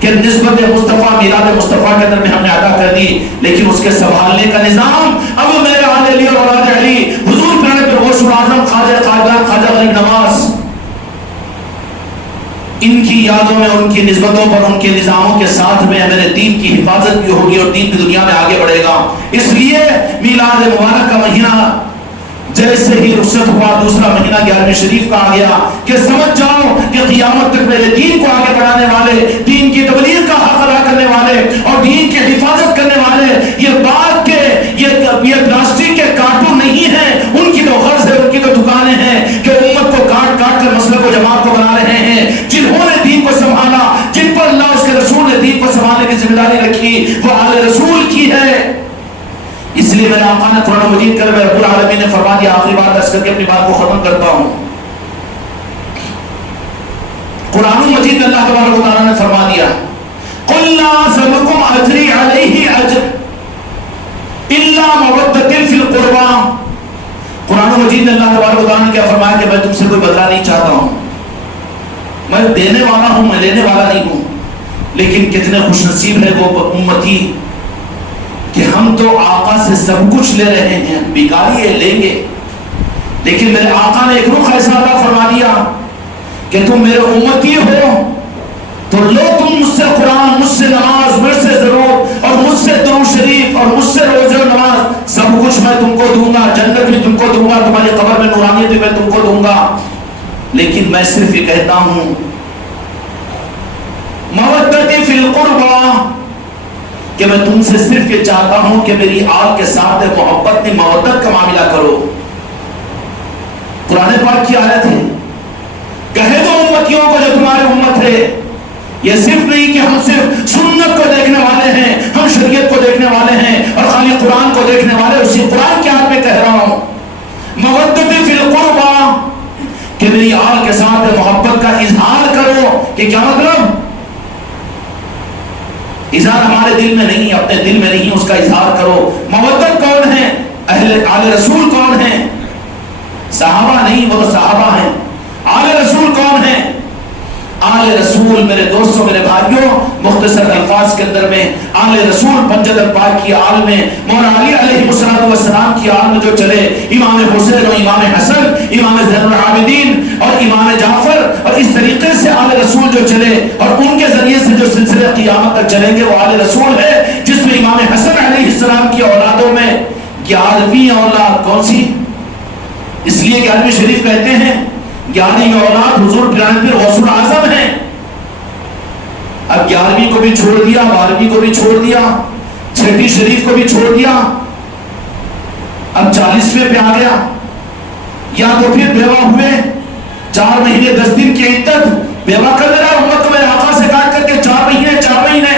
کہ نسبت مصطفیٰ، میلاد مصطفیٰ کے اندر میں ہم نے ادا کر دی، لیکن اس کے سنبھالنے کا نظام اب میرے آل علی اور اولاد علی، حضور پیارے پیر غوث اعظم، خواجہ غریب نواز، ان کی یادوں میں، ان کی نسبتوں پر، ان کے نظاموں کے ساتھ میں میرے دین کی حفاظت بھی ہوگی اور دین کی دنیا میں آگے بڑھے گا۔ اس لیے میلاد مبارک کا مہینہ جیسے ہی رخصت ہوا، دوسرا مہینہ 11ویں شریف کا آ گیا کہ سمجھ جاؤ کہ قیامت تک میرے دین کو آگے بڑھانے والے، دین کی تبلیغ کا حق ادا کرنے والے اور دین کی حفاظت کرنے والے یہ بات کے یہ پلاسٹک کے کارٹون نہیں ہیں، ان کی تو غرض ہے، ان کی تو دکانیں ہیں کہ امت کو کاٹ کاٹ کر مسلک و جماعت کو بنا رہے ہیں۔ جنہوں نے دین کو سنبھالا، جن پر اللہ اس کے رسول نے دین کو سنبھالنے کی ذمہ داری رکھی، وہ آل رسول کی ہے۔ اس لیے میرے آقا نے قرآن مجید کر رب العالمین نے فرما دیا، آخری بات عرض کر کے اپنی بات کو ختم کرتا ہوں۔ قرآن مجید اللہ تبارک و تعالیٰ نے فرما دیا، قُلْ لَا أَسْأَلُكُمْ أَجْرِي عَلَيْهِ أَجْرًا إِلَّا مَوَدَّةً فِي الْقُرْبَىٰ۔ قرآن مجید نے اللہ تبارک و تعالیٰ نے کیا فرمایا کہ میں تم سے کوئی بدلہ نہیں چاہتا ہوں، میں دینے والا ہوں، میں لینے والا نہیں ہوں۔ لیکن کتنے خوش نصیب ہے وہ امتی کہ ہم تو آقا سے سب کچھ لے رہے ہیں، بیکاری ہے لیں گے، لیکن میرے آقا نے ایک رخ ایسا عطا فرما دیا کہ تم میرے امتی ہو تو لو تم مجھ سے قرآن، مجھ سے نماز، مجھ سے ضرور اور مجھ سے درود شریف اور مجھ سے روزہ نماز، سب کچھ میں تم کو دوں گا، جنت بھی تم کو دوں گا، تمہاری قبر میں نورانیت بھی میں تم کو دوں گا۔ لیکن میں صرف یہ کہتا ہوں مودتی فی القربیٰ، کہ میں تم سے صرف یہ چاہتا ہوں کہ میری آل کے ساتھ محبت میں مودت کا معاملہ کرو۔ قرآن پاک کی آیت ہے، کہے دو امتیوں کو جو تمہارے امت ہے، یہ صرف نہیں کہ ہم صرف سنت کو دیکھنے والے ہیں، ہم شریعت کو دیکھنے والے ہیں اور خالی قرآن کو دیکھنے والے، اسی قرآن کی آیت میں کہہ رہا ہوں مودت فی القربیٰ، کہ میری آل کے ساتھ محبت کا اظہار کرو۔ کہ کیا مطلب؟ اظہار ہمارے دل میں نہیں، اپنے دل میں نہیں، اس کا اظہار کرو۔ مودت کون ہے؟ آل رسول کون ہے؟ صحابہ نہیں، وہ تو صحابہ ہیں۔ آل رسول کون ہے؟ آل رسول میرے دوستوں، میرے بھائیوں، مختصر الفاظ کے اندر میں آل رسول پنجت الپاک کی آل میں مولا علی علیہ السلام کی آل میں جو چلے، امام حسین اور امام حسن، امام زین العابدین اور امام جعفر، اور اس طریقے سے آل رسول جو چلے اور ان کے ذریعے سے جو سلسلے قیامت تک چلیں گے، وہ آل رسول ہے، جس میں امام حسن علیہ السلام کی اولادوں میں 11ویں اولاد کون سی؟ اس لیے 11ویں شریف کہتے ہیں 11ویں اولاد حضور پیارے پیر غوث اعظم ہیں۔ اب 11ویں کو بھی چھوڑ دیا، 12ویں کو بھی چھوڑ دیا، 6ویں شریف کو بھی چھوڑ دیا، اب 40ویں پہ آ گیا۔ یا تو پھر بیوہ ہوئے، 4 مہینے 10 دن کی عدت، بیوہ کر دے رہا امت کو میرے آقا سے کاٹ کر کے 4 مہینے،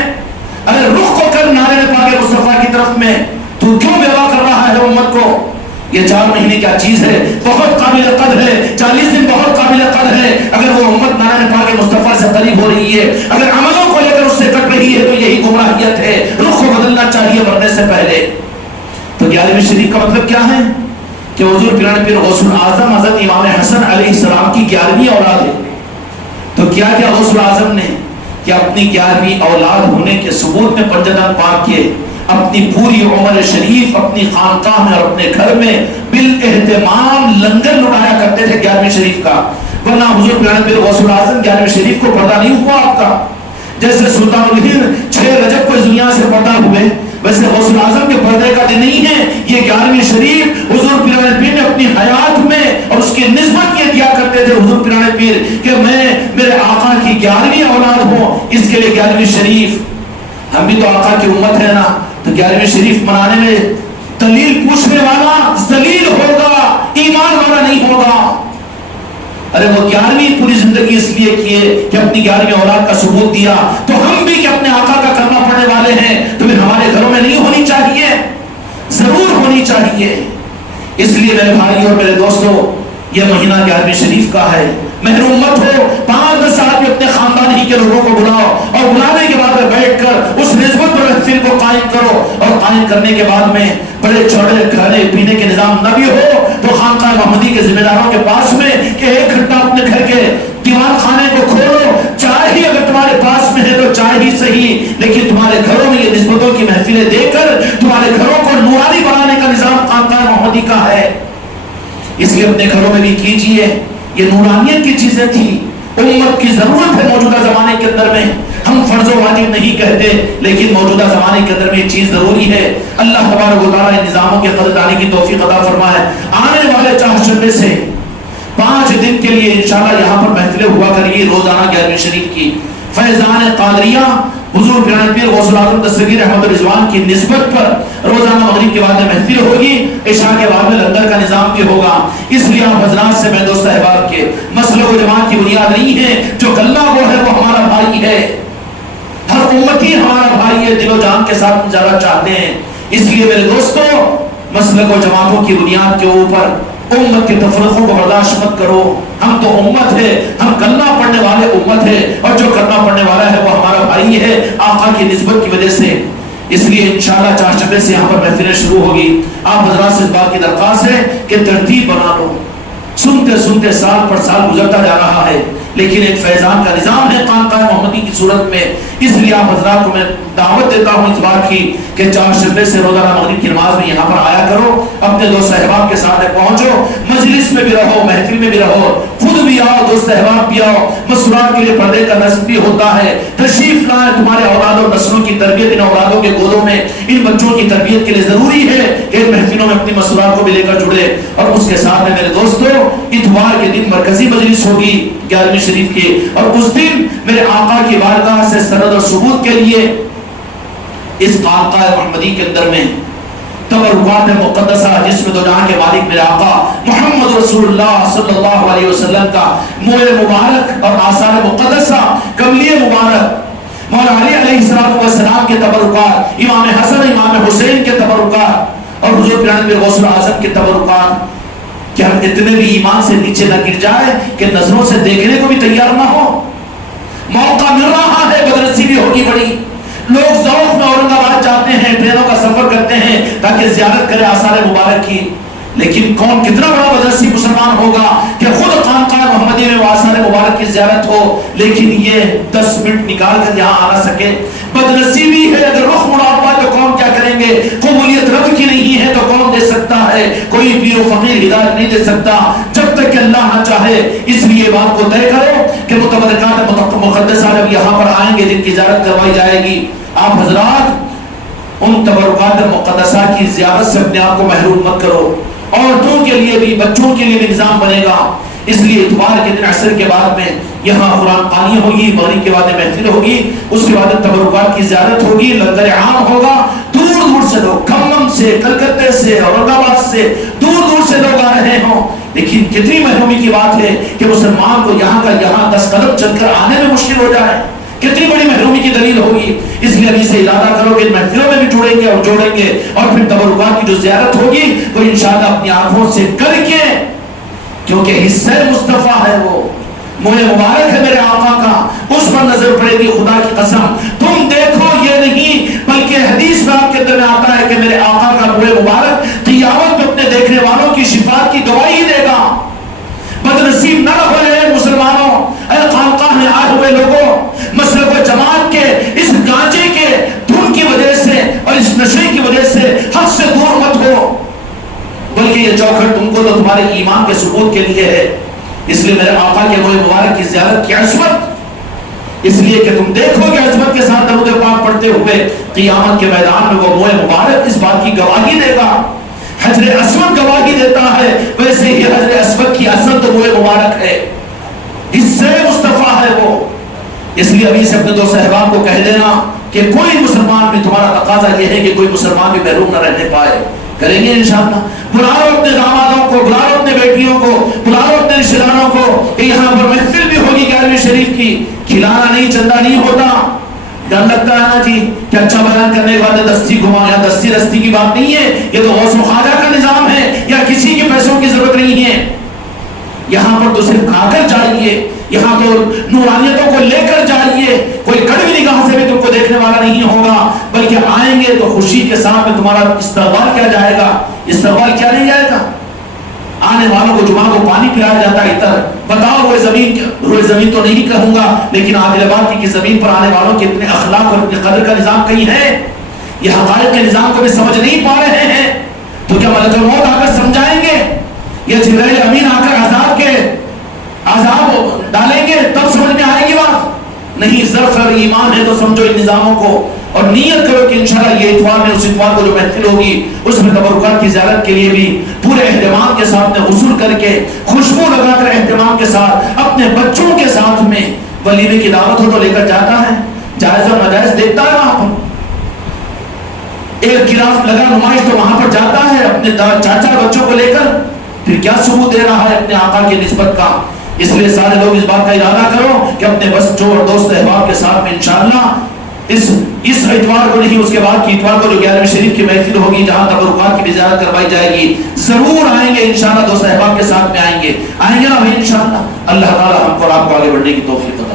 اگر رخ کو کر نعرے پاک مصطفیٰ کی طرف میں، تو کیوں بیوہ کر رہا ہے امت کو؟ یہ 4 مہینے کیا چیز ہے؟ بہت قابل قدر ہے۔ 40 دن بہت قابل قدر ہے۔ اگر وہ امت نعرہ پاک مصطفیٰ سے قریب ہو رہی ہے، اگر عملوں کو لے کر اس سے کٹ رہی ہے، تو یہی گمراہیت ہے۔ رخ کو بدلنا چاہیے مرنے سے پہلے۔ تو 11ویں شریف کا مطلب کیا ہے؟ کہ حضور پیارے پیر غوث اعظم حضرت امام حسن علیہ السلام کی 11ویں اولاد ہے۔ تو کیا غوث اعظم نے کہ اپنی 11ویں اولاد ہونے کے ثبوت میں پنجتن پاک کے اپنی پوری عمر شریف اپنی خانقاہ میں اور اپنے گھر میں بالاہتمام لنگر لٹایا کرتے تھے 11ویں شریف کا، ورنہ حضور پیارے پیر غوث العظم 11ویں شریف کو پردہ نہیں ہوا آپ کا. جیسے سلطان الہند 6 رجب کو اس دنیا سے پردہ ہوئے، ویسے غوث العظم کے پردے کا دن نہیں ہے یہ 11ویں شریف. حضور پیران پیر نے اپنی حیات میں اور اس کی نسبت یہ دیا کرتے تھے حضور پیران پیر کہ میں میرے آقا کی 11ویں اولاد ہوں، اس کے لیے 11ویں شریف. ہم بھی تو آقا کی امت ہے نا، تو 11ویں شریف منانے میں دلیل پوچھنے والا ذلیل ہوگا، ایمان والا نہیں ہوگا. ارے وہ 11ویں پوری زندگی اس لیے کیے کہ اپنی 11ویں اولاد کا ثبوت دیا، تو ہم بھی کہ اپنے آقا کا کلمہ پڑھنے والے ہیں تو پھر ہمارے گھروں میں نہیں ہونی چاہیے؟ ضرور ہونی چاہیے. اس لیے میرے بھائی اور میرے دوستوں، یہ مہینہ 11ویں شریف کا ہے. محروم مت ہو، 5-10 آدمی اپنے خاندان ہی کے لوگوں کو بلاؤ اور بلانے کے بعد بیٹھ کر اس نسبت پر محفل کو قائم کرو، اور قائم کرنے کے بعد میں بڑے چوڑے کھانے پینے کے نظام نہ بھی ہو تو خانقاہ محمدی کے ذمہ داروں کے پاس میں کہ 1 گھنٹہ اپنے گھر کے دیوان خانے کو کھولو، چائے ہی اگر تمہارے پاس میں ہے تو چائے ہی صحیح، لیکن تمہارے گھروں میں یہ نسبتوں کی محفلیں دے کر تمہارے گھروں کو نورانی بنانے کا نظام خانقاہ محمدی کا ہے. اس لیے اپنے گھروں میں بھی کیجئے. یہ نورانیت کی چیزیں تھی، امت کی ضرورت ہے موجودہ زمانے کے اندر میں. ہم فرض و واجب نہیں کہتے، لیکن موجودہ زمانے کے اندر میں یہ چیز ضروری ہے. اللہ تبارک و تعالیٰ ان نظاموں کے قدردانی کی توفیق عطا فرمائے. آنے والے چہارشنبے سے 5 دن کے لیے انشاءاللہ یہاں پر محفلیں ہوا کریے روزانہ 11ویں شریف کی. فیضان قادریہ حضور پیارے پیر غوث العظم دستگیر احمد رضوان کی نسبت پر روزانہ مغرب کے بعد میں محفل ہوگی، عشاء کے بعد میں لنگر کا نظام بھی ہوگا. اس لیے آپ حضرات سے میں دوست احباب کے مسلک و جماعت کی بنیاد نہیں ہے، جو غلہ وہ ہے وہ ہمارا بھائی ہے، ہر امتی ہمارا بھائی ہے، دل و جان کے ساتھ جانا چاہتے ہیں. اس لیے میرے دوستوں، مسلک و جماعتوں کی بنیاد کے اوپر امت کے تفرقوں کو برداشت مت کرو. ہم تو امت ہے، ہم کلمہ پڑھنے والے امت ہے، اور جو کلمہ پڑھنے والا ہے وہ ہمارا بھائی ہے آقا کی نسبت کی وجہ سے. اس لیے انشاءاللہ چہارشنبے سے یہاں پر محفلیں شروع ہوگی. آپ حضرات سے اس بات کی درخواست ہے کہ ترتیب بنا لو. سنتے سنتے سال پر سال گزرتا جا رہا ہے، لیکن ایک فیضان کا نظام ہے خانقاہ محمدی کی صورت میں. اس لیے آپ حضرات کو میں دعوت دیتا ہوں اس بات کی کہ چہارشنبے سے روزانہ مغرب کی نماز میں یہاں پر آیا کرو، اپنے دوست احباب کے ساتھ پہنچو، مجلس میں بھی رہو، محفل میں بھی رہو، خود بھی آؤ، دوست احباب بھی آؤ. مسورات کے لیے پردے کا نصب بھی ہوتا ہے، تشریف لائیں. تمہارے اولاد اور نسلوں کی تربیت ان اولادوں کے گودوں میں ان بچوں کی تربیت کے لیے ضروری ہے کہ ان محفلوں میں اپنی مسورات کو بھی لے کر جڑے. اور اس کے ساتھ میں میرے دوستوں، اتوار کے دن مرکزی مجلس ہوگی 11ویں شریف کی، اور اس دن میرے آقا کی بارگاہ سے سند اور ثبوت کے لیے اس خانقاہ محمدی کے اندر میں تبرکات مقدسہ جس میں دو جہاں کے مالک میرے آقا محمد رسول اللہ صلی اللہ علیہ وسلم کا موئے مبارک اور آثار مقدسہ قبلیہ مبارک، مولا علی علیہ السلام کے تبرکات، امام حسن امام حسین کے تبرکات، اور حضور پیارے پیر غوث العظم کے تبرکات، کہ ہم اتنے بھی ایمان سے نیچے نہ گر جائے کہ نظروں سے دیکھنے کو بھی تیار نہ ہو. موقع مل رہا ہے، بدنصیبی ہوگی بڑی. لوگ ذوق میں اورنگ آباد جاتے ہیں، ٹرینوں کا سفر کرتے ہیں تاکہ زیارت کرے آثار مبارک کی، لیکن کون کتنا بڑا بدنصیب مسلمان ہوگا کہ خود خانقاہ محمدی میں آثار مبارک کی زیارت ہو لیکن یہ 10 منٹ نکال کر یہاں آنا سکے. بدنصیبی ہے. اگر رخ مڑا ہوا تو کون کیا کریں گے؟ قبولیت رب کی نہیں ہے تو کون دے سکتا ہے؟ کوئی پیر و فقیر ہدایت نہیں دے سکتا جب تک کہ اللہ نہ چاہے. اس لیے بات کو طے کرو کہ متبرکات مقدسہ جب یہاں پر آئیں گے جن کی زیارت کروائی جائے گی، آپ حضرات ان تبرکات مقدسہ کی زیارت سے اپنے آپ کو محروم مت کرو. عورتوں کے لیے بھی، بچوں کے لیے بھی نظام بنے گا. اس لیے اتوار کے دن عصر کے بعد میں یہاں قرآن خوانی ہوگی، مغرب کے بعد محفل ہوگی، اس کے بعد تبرکات کی زیارت ہوگی، لنگر عام ہوگا. دور دور سے لوگ، کھمم سے، کلکتے سے، اورنگ آباد سے، دور دور سے لوگ آ رہے ہوں. لیکن کتنی محرومی کی بات ہے کہ مسلمان کو یہاں کا یہاں 10 قدم چل کر آنے میں مشکل ہو جائے. کتنی بڑی محرومی کی دلیل ہوگی. اس لیے ابھی سے ارادہ کرو کہ محفلوں میں بھی جڑیں گے اور جوڑیں گے، اور پھر تبرکات کی جو زیارت ہوگی وہ انشاءاللہ اپنی آنکھوں سے کر کے، کیونکہ حصہ مصطفیٰ ہے، وہ موئے مبارک ہے میرے آقا کا، اس پر نظر پڑے گی. خدا کی قسم تم دیکھو یہ نہیں، بلکہ حدیث میں آپ کے اندر میں آتا ہے کہ میرے آقا کا موئے مبارک قیامت میں اپنے دیکھنے والوں کی شفاعت کی گواہی دے گا. بدنصیب نہ رہو اے مسلمانوں، اے خانقاہ میں آئے ہوئے لوگوں، مسلک و جماعت کے اس گانجے کے دھن کی وجہ سے اور اس نشے یہ چوکھٹ تم کو تو تمہارے ایمان کے ثبوت کے لیے ہے، اس لیے میرے آقا کے روئے مبارک کی زیارت کی عظمت اس لیے کہ تم دیکھو کہ عظمت کے ساتھ درود پاک پڑھتے ہوئے قیامت کے میدان میں وہ روئے مبارک اس بات کی گواہی دے گا، حجر اسود گواہی دیتا ہے، ویسے ہی حجر اسود کی اصل تو روئے مبارک ہے، اس سے مصطفیٰ ہے وہ۔ اس لیے ابھی سے اپنے دو صحبان کو کہہ دینا کہ کوئی مسلمان بھی، تمہارا تقاضا یہ ہے کہ کوئی مسلمان بھی محروم نہ رہنے پائے، کریں گے انشاءاللہ۔ بلاؤ اپنے دامادوں کو، بلاؤ اپنے بیٹیوں کو، بلاؤ اپنے رشتہ داروں کو کہ یہاں پر محفل بھی ہوگی 11ویں شریف کی، کھلانا نہیں، چندہ نہیں ہوتا۔ ڈر لگتا ہے نا جی کہ اچھا بیان کرنے کے بعد دستی گھما، یا دستی رستی کی بات نہیں ہے، یہ تو غوث و خواجہ کا نظام ہے، یا کسی کے پیسوں کی ضرورت نہیں ہے۔ یہاں پر تو صرف آ کر جائیے، یہاں تو نورانیتوں کو لے کر جائیے، کوئی کڑوی نگاہ سے بھی تم کو دیکھنے والا نہیں ہوگا، بلکہ آئیں گے تو خوشی کے ساتھ میں تمہارا استقبال کیا جائے گا۔ استقبال کیا نہیں جائے گا؟ آنے والوں کو جمعہ کو پانی پلایا جاتا ہے، اتر بتاؤ روئے زمین تو نہیں کہوں گا، لیکن عادل آباد کی زمین پر آنے والوں کے اتنے اخلاق اور اتنے قدر کا نظام کہیں ہے؟ یہ حقائق کے نظام کو بھی سمجھ نہیں پا رہے ہیں، تو کیا ملک الموت آ کر سمجھائیں گے، یا جبرائیل امین آ کر عذاب ڈالیں گے تب سمجھ میں آئے گی بات؟ نہیں، ظرف اور ایمان ہے تو سمجھو ان نظاموں کو، اور نیت کرو کہ انشاءاللہ یہ اتوار میں، اس اتوار کو جو محفل ہوگی اس میں تبرکات کی زیارت کے لیے بھی پورے اہتمام کے ساتھ میں غسل کر کے، خوشبو لگا کر اہتمام کے ساتھ، اپنے بچوں کے ساتھ میں ولیمے کی دعوت ہو تو لے کر جاتا ہے، جائز اور ناجائز دیکھتا ہے وہاں پر، ایک گراف لگا نمائش تو وہاں پر جاتا ہے اپنے چاچا بچوں کو لے کر، پھر کیا ثبوت دے رہا ہے اپنے آقا کی نسبت کا؟ اس لیے سارے لوگ اس بات کا ارادہ کرو کہ اپنے بچوں اور دوست احباب کے ساتھ میں انشاءاللہ اس اتوار کو نہیں، اس کے بعد کی اتوار کو جو 11ویں شریف کی محفل ہوگی جہاں تبرکات کی بھی زیارت کروائی جائے گی، ضرور آئیں گے انشاءاللہ، دوست احباب کے ساتھ میں آئیں گے نا انشاءاللہ۔ اللہ تعالی ہم کو اور آپ کو آگے بڑھنے کی توفیق عطا